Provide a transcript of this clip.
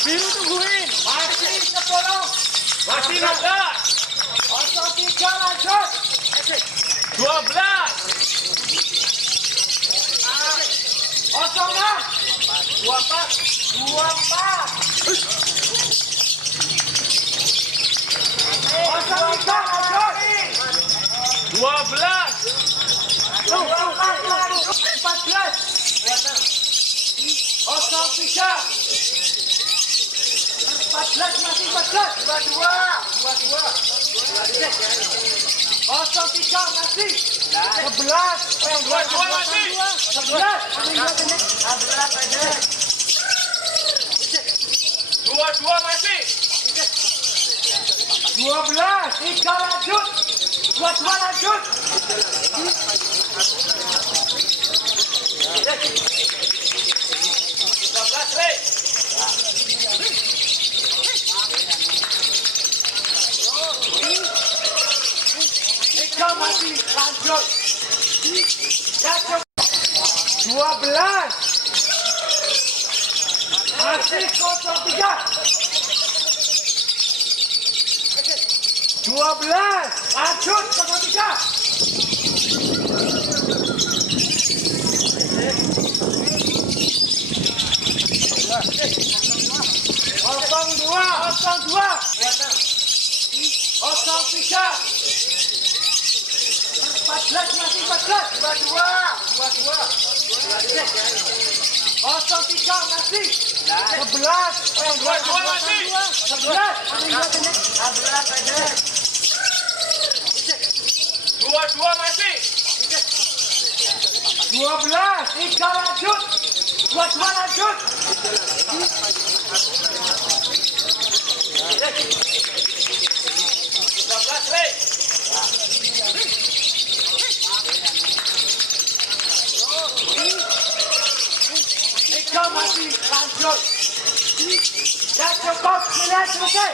Biru tungguin. Masih 10. Masih 16. 03 lanjut. 12. 06. 24. 03 lanjut. 12. 14 lanjut. 14. 03. 14 masih 14. 22. 03 masih. 11. 22 masih. 11. 11 aja. 22 masih. 12. 3 lanjut. 22 lanjut. 13 Rey. 3 masih lanjut. Ya coba. 12. Masih 03. 12. Lanjut 03. 14 masih 14. 22. 03 masih. 11. 22 masih. 11. 11 aja. 22 masih. 12. 3 lanjut. 22 lanjut. 13 Rey. 3 masih lanjut. Ya cukup, selesai.